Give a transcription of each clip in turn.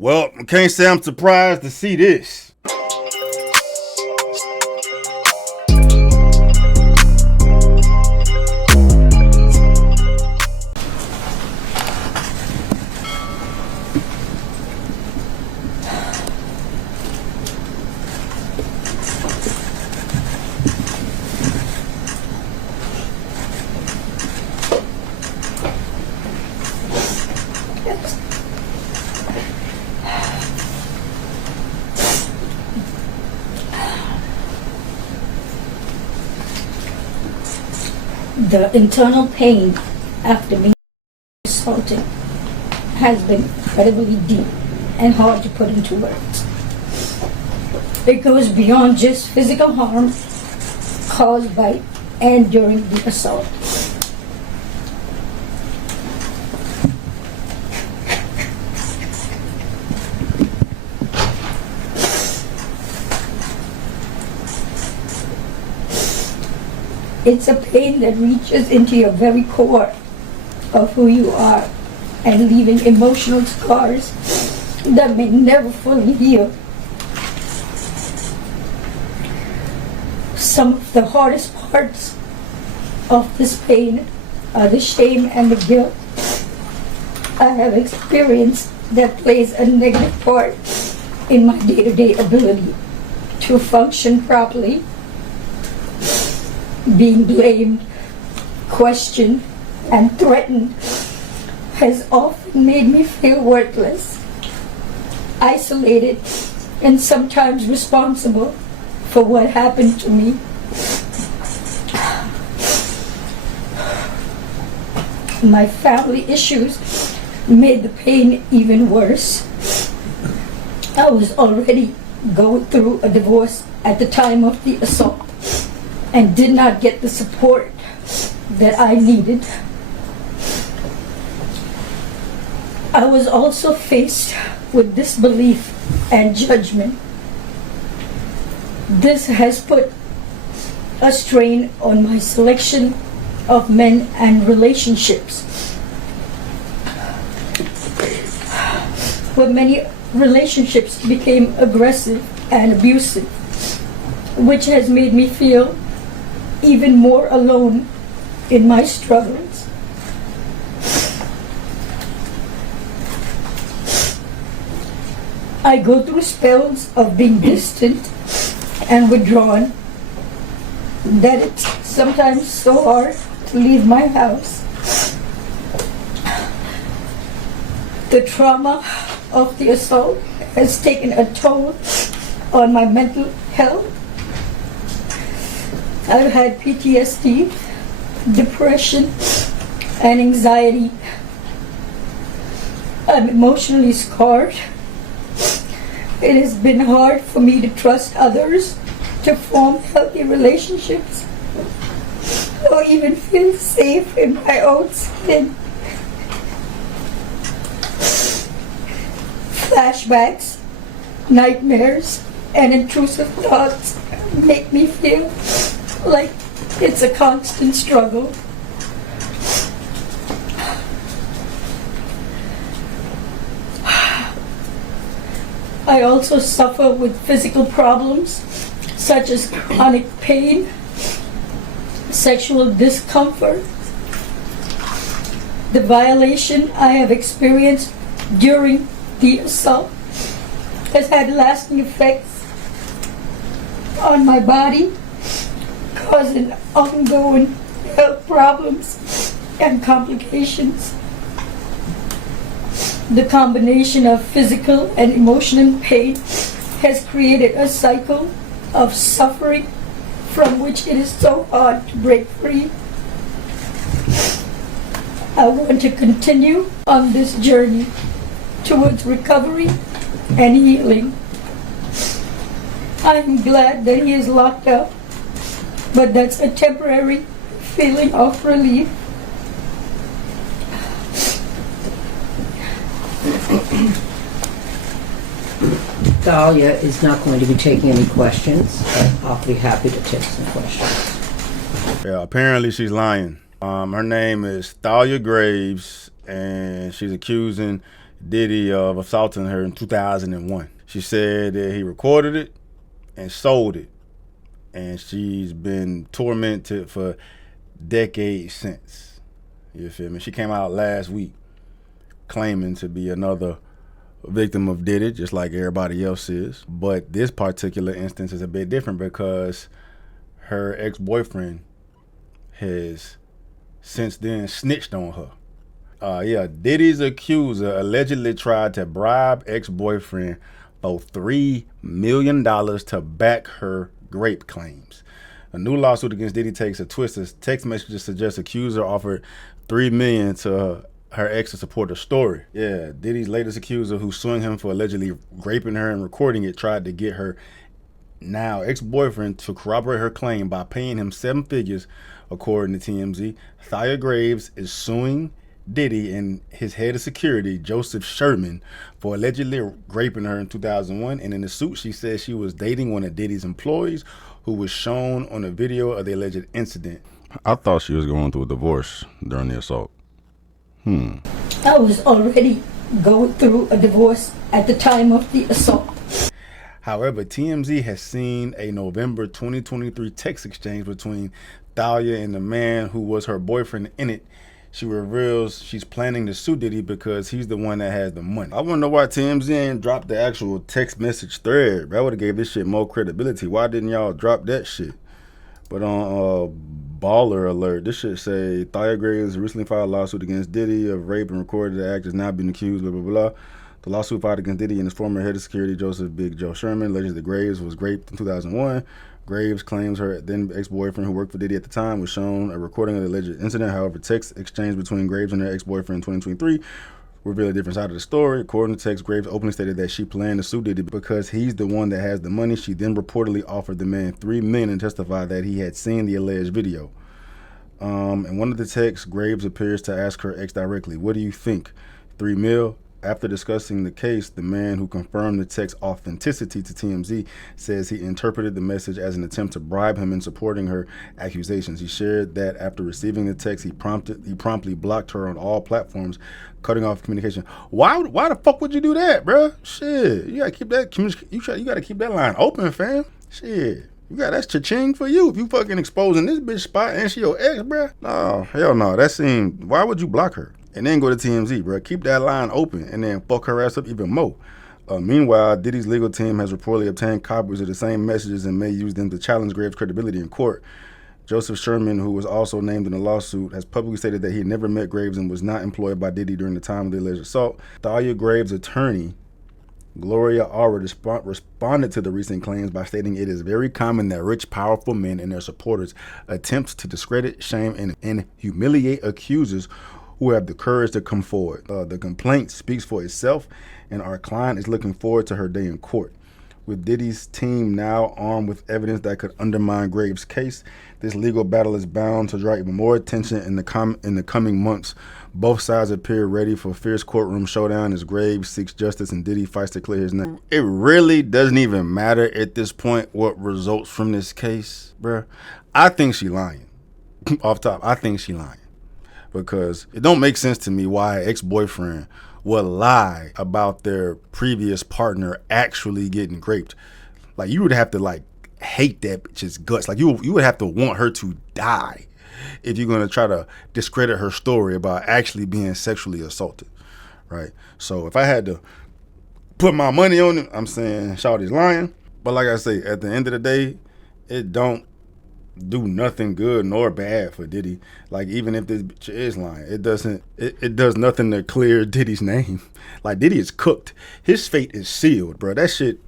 Well, I can't say I'm surprised to see this. The internal pain after being assaulted has been incredibly deep and hard to put into words. It goes beyond just physical harm caused by and during the assault. It's a pain that reaches into your very core of who you are and leaving emotional scars that may never fully heal. Some of the hardest parts of this pain are the shame and the guilt I have experienced that plays a negative part in my day-to-day ability to function properly. Being blamed, questioned, and threatened has often made me feel worthless, isolated, and sometimes responsible for what happened to me. My family issues made the pain even worse. I was already going through a divorce at the time of the assault and did not get the support that I needed. I was also faced with disbelief and judgment. This has put a strain on my selection of men and relationships. Where many relationships became aggressive and abusive, which has made me feel even more alone in my struggles. I go through spells of being distant and withdrawn that it's sometimes so hard to leave my house. The trauma of the assault has taken a toll on my mental health. I've had PTSD, depression, and anxiety. I'm emotionally scarred. It has been hard for me to trust others, to form healthy relationships, or even feel safe in my own skin. Flashbacks, nightmares, and intrusive thoughts make me feel like it's a constant struggle. I also suffer with physical problems such as chronic pain, sexual discomfort. The violation I have experienced during the assault has had lasting effects on my body, causing ongoing health problems and complications. The combination of physical and emotional pain has created a cycle of suffering from which it is so hard to break free. I want to continue on this journey towards recovery and healing. I am glad that he is locked up, but that's a temporary feeling of relief. Thalia is not going to be taking any questions, but I'll be happy to take some questions. Yeah, apparently she's lying. Her name is Thalia Graves, and she's accusing Diddy of assaulting her in 2001. She said that he recorded it and sold it, and she's been tormented for decades since. You feel me? She came out last week claiming to be another victim of Diddy, just like everybody else is. But this particular instance is a bit different because her ex-boyfriend has since then snitched on her. Diddy's accuser allegedly tried to bribe ex-boyfriend for $3 million to back her rape claims. A new lawsuit against Diddy takes a twist as text messages suggest accuser offered $3 million to her ex to support her story. Yeah, Diddy's latest accuser, who's suing him for allegedly raping her and recording it, tried to get her now ex-boyfriend to corroborate her claim by paying him 7 figures, according to TMZ. Thalia Graves is suing Diddy and his head of security, Joseph Sherman, for allegedly raping her in 2001. And in the suit, she says she was dating one of Diddy's employees who was shown on a video of the alleged incident. I thought she was going through a divorce during the assault. I was already going through a divorce at the time of the assault. However, TMZ has seen a November 2023 text exchange between Thalia and the man who was her boyfriend in it. She reveals she's planning to sue Diddy because he's the one that has the money. I wonder why TMZ ain't dropped the actual text message thread. I would have gave this shit more credibility. Why didn't y'all drop that shit? But on Baller Alert, this shit say Thalia Graves recently filed a lawsuit against Diddy of rape and recorded the act has now been accused, blah, blah, blah. The lawsuit filed against Diddy and his former head of security, Joseph Big Joe Sherman, alleges that Graves was raped in 2001. Graves claims her then ex-boyfriend, who worked for Diddy at the time, was shown a recording of the alleged incident. However, text exchange between Graves and her ex-boyfriend in 2023 reveal a different side of the story. According to text, Graves openly stated that she planned to sue Diddy because he's the one that has the money. She then reportedly offered the man $3 million and testified that he had seen the alleged video. In one of the texts, Graves appears to ask her ex directly, "What do you think? $3 million?" After discussing the case, the man who confirmed the text's authenticity to TMZ says he interpreted the message as an attempt to bribe him in supporting her accusations. He shared that after receiving the text, he promptly blocked her on all platforms, cutting off communication. Why the fuck would you do that, bro? Shit, you gotta keep that you gotta keep that line open, fam. Shit. That's cha-ching for you if you fucking exposing this bitch spot and she your ex, bro. No, hell no. Why would you block her? And then go to TMZ, bro. Keep that line open and then fuck her ass up even more. Meanwhile, Diddy's legal team has reportedly obtained copies of the same messages and may use them to challenge Graves' credibility in court. Joseph Sherman, who was also named in the lawsuit, has publicly stated that he never met Graves and was not employed by Diddy during the time of the alleged assault. Thalia Graves' attorney, Gloria Aura, responded to the recent claims by stating it is very common that rich, powerful men and their supporters attempt to discredit, shame, and humiliate accusers who have the courage to come forward. The complaint speaks for itself, and our client is looking forward to her day in court. With Diddy's team now armed with evidence that could undermine Graves' case, this legal battle is bound to draw even more attention in the coming months. Both sides appear ready for a fierce courtroom showdown as Graves seeks justice and Diddy fights to clear his name. It really doesn't even matter at this point what results from this case, bruh. I think she lying. Off top, I think she lying. Because it don't make sense to me why an ex-boyfriend would lie about their previous partner actually getting raped. Like, you would have to hate that bitch's guts. Like, you would have to want her to die if you're going to try to discredit her story about actually being sexually assaulted, right? So if I had to put my money on it, I'm saying Shawty's lying. But like I say, at the end of the day, it don't do nothing good nor bad for Diddy. Like, even if this bitch is lying, it does nothing to clear Diddy's name. Like, Diddy is cooked. His fate is sealed, bro. That shit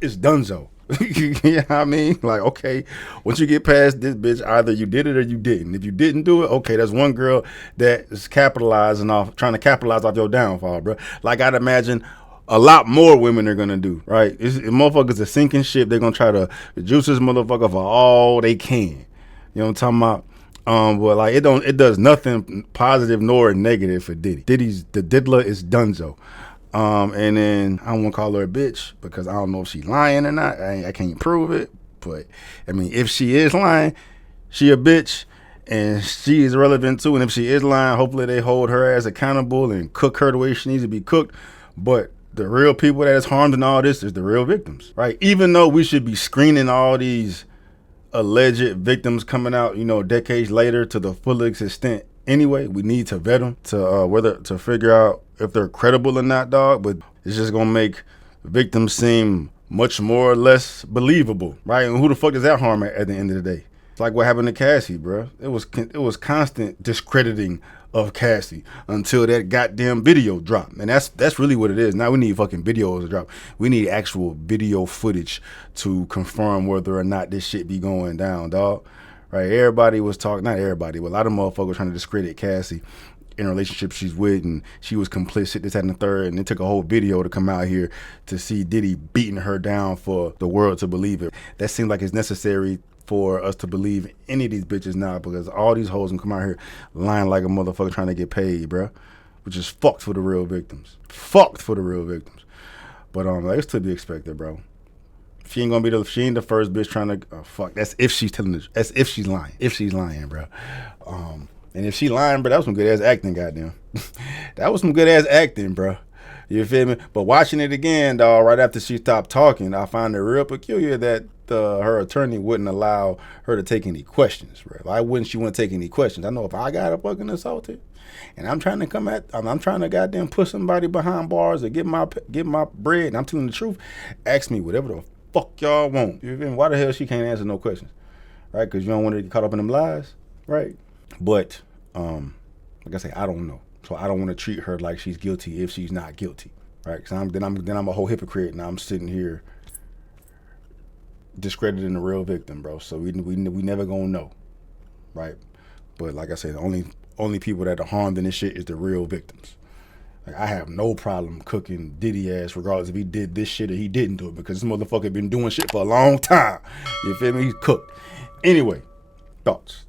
is donezo. You know what I mean? Like, okay, once you get past this bitch, either you did it or you didn't. If you didn't do it, okay, that's one girl that is trying to capitalize off your downfall, bro. Like, I'd imagine a lot more women are gonna do, right? Motherfuckers are sinking ship. They're gonna try to reduce this motherfucker for all they can. You know what I'm talking about? But like, it does nothing positive nor negative for Diddy. The diddler is donezo. And then I don't want to call her a bitch because I don't know if she's lying or not. I can't prove it. But I mean, if she is lying, she a bitch. and she is relevant too. And if she is lying, hopefully they hold her ass accountable and cook her the way she needs to be cooked. But the real people that is harmed in all this is the real victims, right? Even though we should be screening all these alleged victims coming out, decades later to the fullest extent. Anyway, we need to vet them to figure out if they're credible or not, dog. But it's just gonna make victims seem much more or less believable, right? And who the fuck does that harm at the end of the day? It's like what happened to Cassie, bro. It was constant discrediting of Cassie until that goddamn video dropped. And that's really what it is. Now we need fucking videos to drop. We need actual video footage to confirm whether or not this shit be going down, dog. Right? Everybody was talking, not everybody, but a lot of motherfuckers trying to discredit Cassie in a relationship she's with, and she was complicit, this, that, and the third, and it took a whole video to come out here to see Diddy beating her down for the world to believe it. That seems like it's necessary for us to believe any of these bitches now, because all these hoes can come out here lying like a motherfucker trying to get paid, bro, which is fucked for the real victims. Fucked for the real victims. But it's to be expected, bro. She ain't the first bitch trying to fuck. That's if she's telling the, that's if she's lying. If she's lying, bro. And if she lying, bro, that was some good ass acting, goddamn. That was some good ass acting, bro. You feel me? But watching it again, dog, right after she stopped talking, I find it real peculiar that her attorney wouldn't allow her to take any questions, bro. Why wouldn't she want to take any questions? I know if I got fucking assaulted and I'm trying to goddamn put somebody behind bars or get my bread, and I'm telling the truth, ask me whatever the fuck y'all want. You feel me? Why the hell she can't answer no questions? Right? Because you don't want to get caught up in them lies, right? But like I say, I don't know. So I don't want to treat her like she's guilty if she's not guilty, right? Because then I'm a whole hypocrite, and I'm sitting here discrediting the real victim, bro. So we never gonna know, right? But like I said, the only people that are harmed in this shit is the real victims. Like, I have no problem cooking Diddy ass regardless if he did this shit or he didn't do it, because this motherfucker been doing shit for a long time. You feel me? He's cooked. Anyway, thoughts.